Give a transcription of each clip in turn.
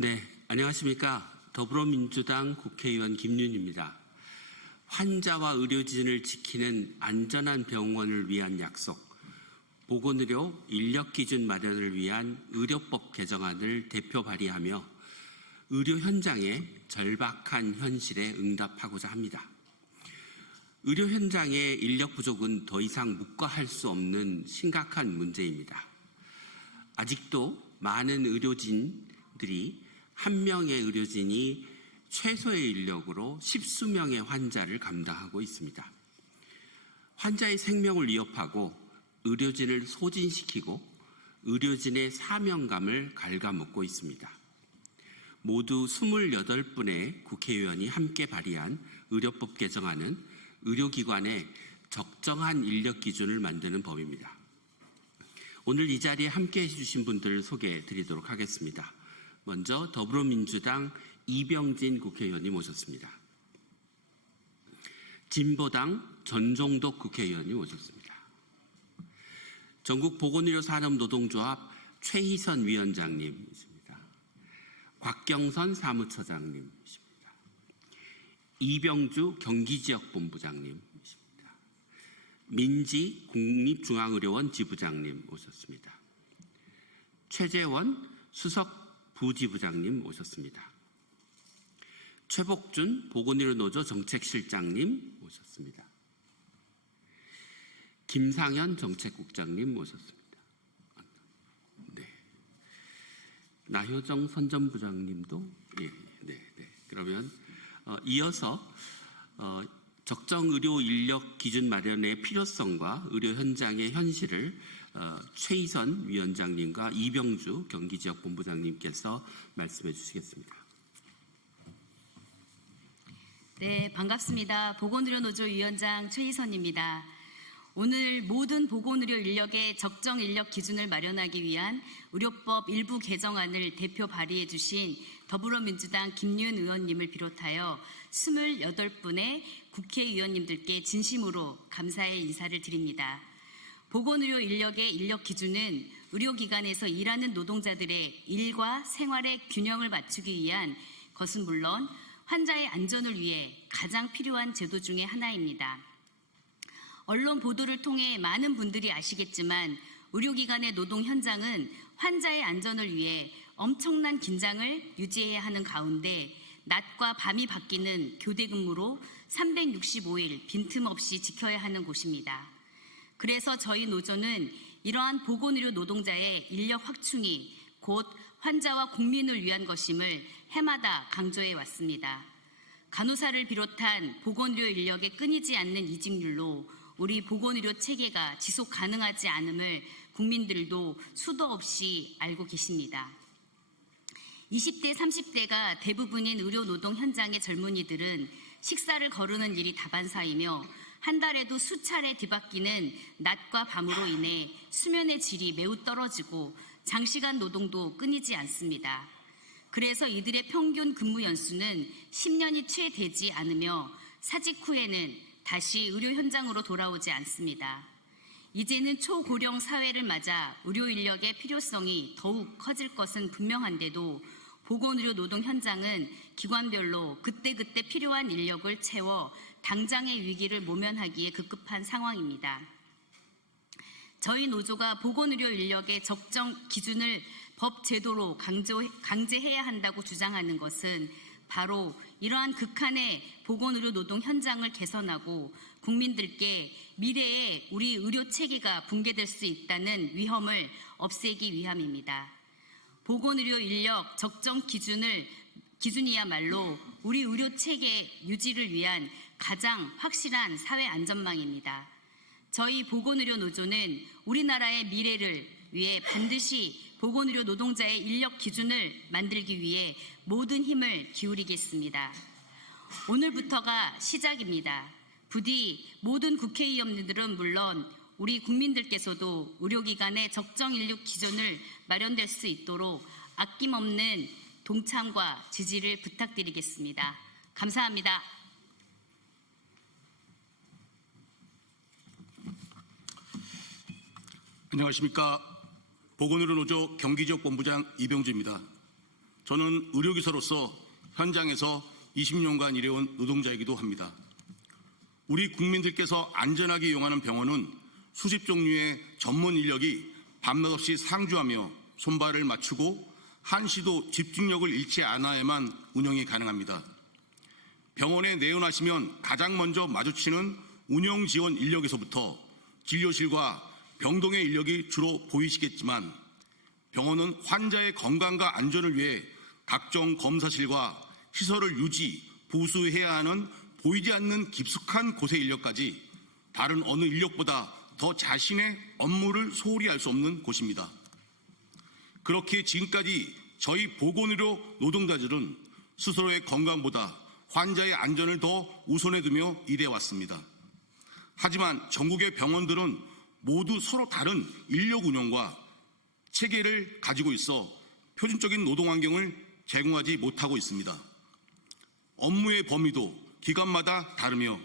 네, 안녕하십니까. 더불어민주당 국회의원 김윤희입니다. 환자와 의료진을 지키는 안전한 병원을 위한 약속, 보건의료 인력기준 마련을 위한 의료법 개정안을 대표 발의하며 의료 현장의 절박한 현실에 응답하고자 합니다. 의료 현장의 인력 부족은 더 이상 묵과할 수 없는 심각한 문제입니다. 아직도 많은 의료진들이 한 명의 의료진이 최소의 인력으로 십수명의 환자를 감당하고 있습니다. 환자의 생명을 위협하고 의료진을 소진시키고 의료진의 사명감을 갉아먹고 있습니다. 모두 28분의 국회의원이 함께 발의한 의료법 개정안은 의료기관의 적정한 인력 기준을 만드는 법입니다. 오늘 이 자리에 함께 해주신 분들을 소개해 드리도록 하겠습니다. 먼저 더불어민주당 이병진 국회의원이 모셨습니다. 진보당 전종덕 국회의원이 모셨습니다. 전국보건의료산업노동조합 최희선 위원장님이십니다. 곽경선 사무처장님이십니다. 이병주 경기지역본부장님이십니다. 민지 국립중앙의료원 지부장님 오셨습니다. 최재원 수석 부지부장님 오셨습니다. 최복준 보건의료노조 정책실장님 오셨습니다. 김상현 정책국장님 모셨습니다. 네. 나효정 선전부장님도 네. 그러면 이어서 적정 의료 인력 기준 마련의 필요성과 의료 현장의 현실을 최희선 위원장님과 이병주 경기지역본부장님께서 말씀해 주시겠습니다. 네, 반갑습니다. 보건의료노조 위원장 최희선입니다. 오늘 모든 보건의료 인력의 적정 인력 기준을 마련하기 위한 의료법 일부 개정안을 대표 발의해 주신 더불어민주당 김윤 의원님을 비롯하여 28분의 국회의원님들께 진심으로 감사의 인사를 드립니다. 보건의료 인력의 인력 기준은 의료기관에서 일하는 노동자들의 일과 생활의 균형을 맞추기 위한 것은 물론 환자의 안전을 위해 가장 필요한 제도 중에 하나입니다. 언론 보도를 통해 많은 분들이 아시겠지만 의료기관의 노동 현장은 환자의 안전을 위해 엄청난 긴장을 유지해야 하는 가운데 낮과 밤이 바뀌는 교대 근무로 365일 빈틈없이 지켜야 하는 곳입니다. 그래서 저희 노조는 이러한 보건의료 노동자의 인력 확충이 곧 환자와 국민을 위한 것임을 해마다 강조해 왔습니다. 간호사를 비롯한 보건의료 인력의 끊이지 않는 이직률로 우리 보건의료 체계가 지속 가능하지 않음을 국민들도 수도 없이 알고 계십니다. 20대, 30대가 대부분인 의료 노동 현장의 젊은이들은 식사를 거르는 일이 다반사이며 한 달에도 수차례 뒤바뀌는 낮과 밤으로 인해 수면의 질이 매우 떨어지고 장시간 노동도 끊이지 않습니다. 그래서 이들의 평균 근무 연수는 10년이 채 되지 않으며 사직 후에는 다시 의료 현장으로 돌아오지 않습니다. 이제는 초고령 사회를 맞아 의료 인력의 필요성이 더욱 커질 것은 분명한데도 보건의료 노동 현장은 기관별로 그때그때 필요한 인력을 채워 당장의 위기를 모면하기에 급급한 상황입니다. 저희 노조가 보건의료 인력의 적정 기준을 법 제도로 강제해야 한다고 주장하는 것은 바로 이러한 극한의 보건의료 노동 현장을 개선하고 국민들께 미래에 우리 의료 체계가 붕괴될 수 있다는 위험을 없애기 위함입니다. 보건의료 인력 적정 기준이야말로 우리 의료 체계 유지를 위한 가장 확실한 사회 안전망입니다. 저희 보건의료 노조는 우리나라의 미래를 위해 반드시 보건의료 노동자의 인력 기준을 만들기 위해 모든 힘을 기울이겠습니다. 오늘부터가 시작입니다. 부디 모든 국회의원님들은 물론 우리 국민들께서도 의료기관의 적정 인력 기준을 마련될 수 있도록 아낌없는 동참과 지지를 부탁드리겠습니다. 감사합니다. 안녕하십니까. 보건의료노조 경기지역본부장 이병주입니다. 저는 의료기사로서 현장에서 20년간 일해온 노동자이기도 합니다. 우리 국민들께서 안전하게 이용하는 병원은 수십 종류의 전문 인력이 밤낮 없이 상주하며 손발을 맞추고 한시도 집중력을 잃지 않아야만 운영이 가능합니다. 병원에 내원하시면 가장 먼저 마주치는 운영 지원 인력에서부터 진료실과 병동의 인력이 주로 보이시겠지만 병원은 환자의 건강과 안전을 위해 각종 검사실과 시설을 유지, 보수해야 하는 보이지 않는 깊숙한 곳의 인력까지 다른 어느 인력보다 더 자신의 업무를 소홀히 할 수 없는 곳입니다. 그렇게 지금까지 저희 보건의료 노동자들은 스스로의 건강보다 환자의 안전을 더 우선해 두며 일해왔습니다. 하지만 전국의 병원들은 모두 서로 다른 인력 운영과 체계를 가지고 있어 표준적인 노동 환경을 제공하지 못하고 있습니다. 업무의 범위도 기관마다 다르며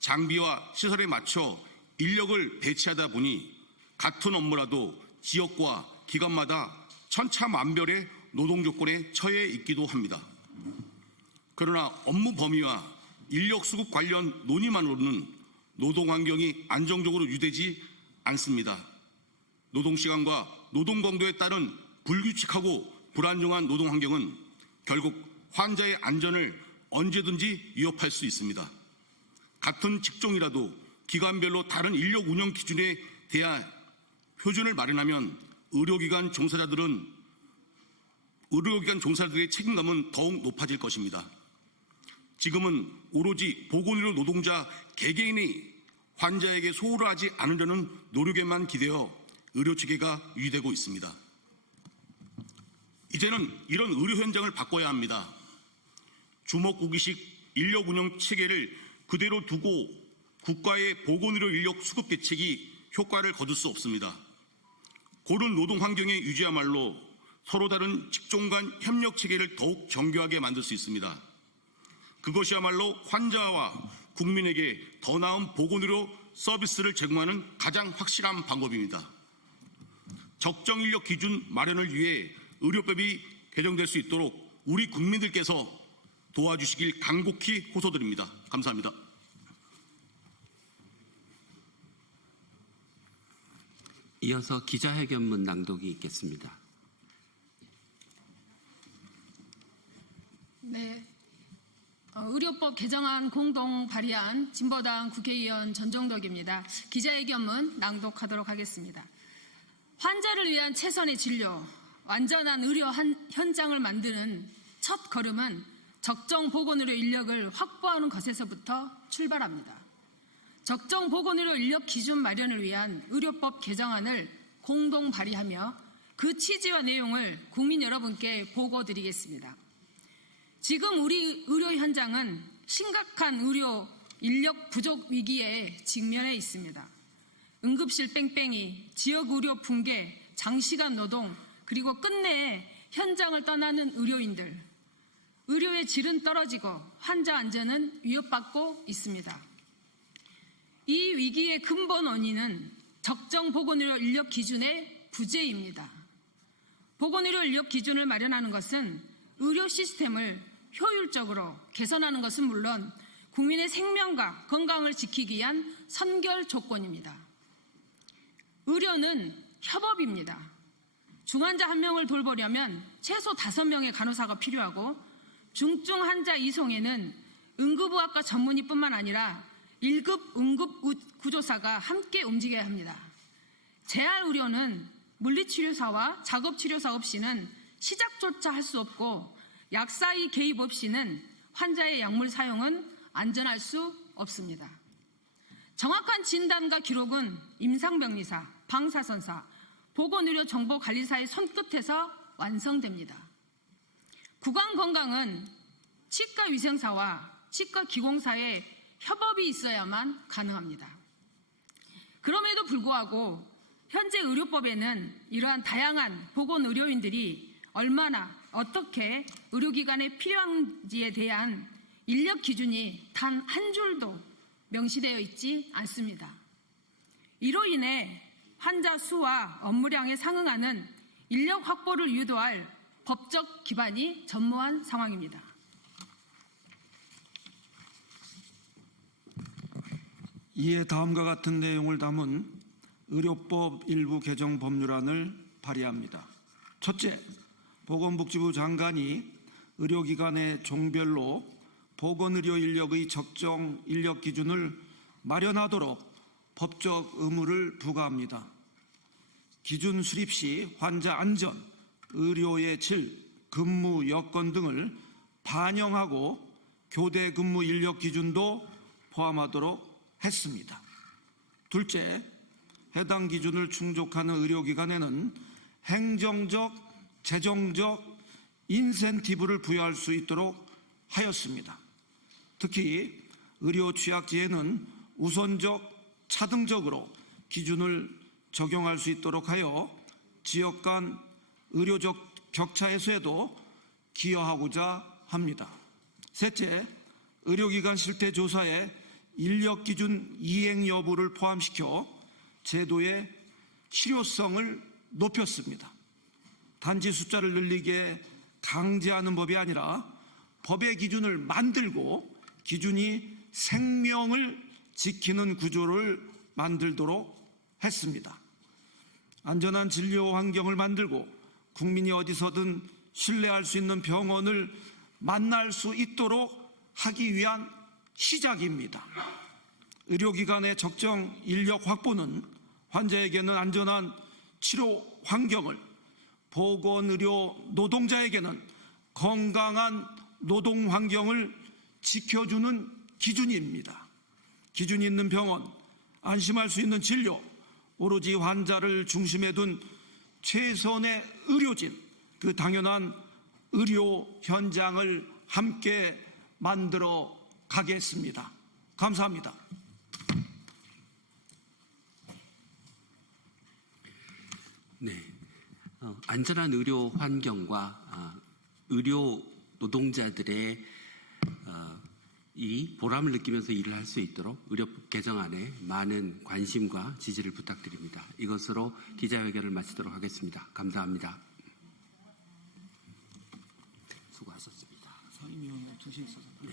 장비와 시설에 맞춰 인력을 배치하다 보니 같은 업무라도 지역과 기관마다 천차만별의 노동 조건에 처해 있기도 합니다. 그러나 업무 범위와 인력 수급 관련 논의만으로는 노동 환경이 안정적으로 유지되지 않습니다. 노동 시간과 노동 강도에 따른 불규칙하고 불안정한 노동 환경은 결국 환자의 안전을 언제든지 위협할 수 있습니다. 같은 직종이라도 기관별로 다른 인력 운영 기준에 대한 표준을 마련하면 의료기관 종사자들의 책임감은 더욱 높아질 것입니다. 지금은 오로지 보건의료 노동자 개개인이 환자에게 소홀하지 않으려는 노력에만 기대어 의료 체계가 유지되고 있습니다. 이제는 이런 의료 현장을 바꿔야 합니다. 주먹구기식 인력 운영 체계를 그대로 두고 국가의 보건의료 인력 수급 대책이 효과를 거둘 수 없습니다. 고른 노동 환경의 유지야말로 서로 다른 직종 간 협력 체계를 더욱 정교하게 만들 수 있습니다. 그것이야말로 환자와 국민에게 더 나은 보건의료 서비스를 제공하는 가장 확실한 방법입니다. 적정 인력 기준 마련을 위해 의료법이 개정될 수 있도록 우리 국민들께서 도와주시길 간곡히 호소드립니다. 감사합니다. 이어서 기자회견문 낭독이 있겠습니다. 네, 의료법 개정안 공동 발의한 진보당 국회의원 전종덕입니다. 기자회견문 낭독하도록 하겠습니다. 환자를 위한 최선의 진료, 완전한 의료 현장을 만드는 첫 걸음은 적정 보건의료 인력을 확보하는 것에서부터 출발합니다. 적정 보건의료 인력 기준 마련을 위한 의료법 개정안을 공동 발의하며 그 취지와 내용을 국민 여러분께 보고드리겠습니다. 지금 우리 의료 현장은 심각한 의료 인력 부족 위기에 직면해 있습니다. 응급실 뺑뺑이, 지역 의료 붕괴, 장시간 노동, 그리고 끝내 현장을 떠나는 의료인들, 의료의 질은 떨어지고 환자 안전은 위협받고 있습니다. 이 위기의 근본 원인은 적정 보건의료 인력 기준의 부재입니다. 보건의료 인력 기준을 마련하는 것은 의료 시스템을 효율적으로 개선하는 것은 물론 국민의 생명과 건강을 지키기 위한 선결 조건입니다. 의료는 협업입니다. 중환자 1명을 돌보려면 최소 5명의 간호사가 필요하고 중증 환자 이송에는 응급의학과 전문의뿐만 아니라 1급 응급구조사가 함께 움직여야 합니다. 재활의료는 물리치료사와 작업치료사 없이는 시작조차 할 수 없고 약사의 개입 없이는 환자의 약물 사용은 안전할 수 없습니다. 정확한 진단과 기록은 임상병리사, 방사선사, 보건의료정보관리사의 손끝에서 완성됩니다. 구강건강은 치과위생사와 치과기공사의 협업이 있어야만 가능합니다. 그럼에도 불구하고 현재 의료법에는 이러한 다양한 보건의료인들이 얼마나 어떻게 의료기관에 필요한지에 대한 인력 기준이 단 한 줄도 명시되어 있지 않습니다. 이로 인해 환자 수와 업무량에 상응하는 인력 확보를 유도할 법적 기반이 전무한 상황입니다. 이에 다음과 같은 내용을 담은 의료법 일부 개정 법률안을 발의합니다. 첫째, 보건복지부 장관이 의료기관의 종별로 보건의료 인력의 적정 인력 기준을 마련하도록 법적 의무를 부과합니다. 기준 수립 시 환자 안전, 의료의 질, 근무 여건 등을 반영하고 교대 근무 인력 기준도 포함하도록 했습니다. 둘째, 해당 기준을 충족하는 의료기관에는 행정적, 재정적 인센티브를 부여할 수 있도록 하였습니다. 특히 의료 취약지에는 우선적, 차등적으로 기준을 적용할 수 있도록 하여 지역 간 의료적 격차 해소에도 기여하고자 합니다. 셋째, 의료기관 실태 조사에 인력 기준 이행 여부를 포함시켜 제도의 실효성을 높였습니다. 단지 숫자를 늘리게 강제하는 법이 아니라 법의 기준을 만들고 기준이 생명을 지키는 구조를 만들도록 했습니다. 안전한 진료 환경을 만들고 국민이 어디서든 신뢰할 수 있는 병원을 만날 수 있도록 하기 위한 시작입니다. 의료기관의 적정 인력 확보는 환자에게는 안전한 치료 환경을, 보건의료 노동자에게는 건강한 노동 환경을 지켜주는 기준입니다. 기준이 있는 병원, 안심할 수 있는 진료, 오로지 환자를 중심에 둔 최선의 의료진, 그 당연한 의료 현장을 함께 만들어 가겠습니다. 감사합니다. 네, 안전한 의료 환경과 의료 노동자들의 이 보람을 느끼면서 일을 할 수 있도록 의료법 개정안에 많은 관심과 지지를 부탁드립니다. 이것으로 기자회견을 마치도록 하겠습니다. 감사합니다. 수고하셨습니다. 상임위원 2시 있어서. 네.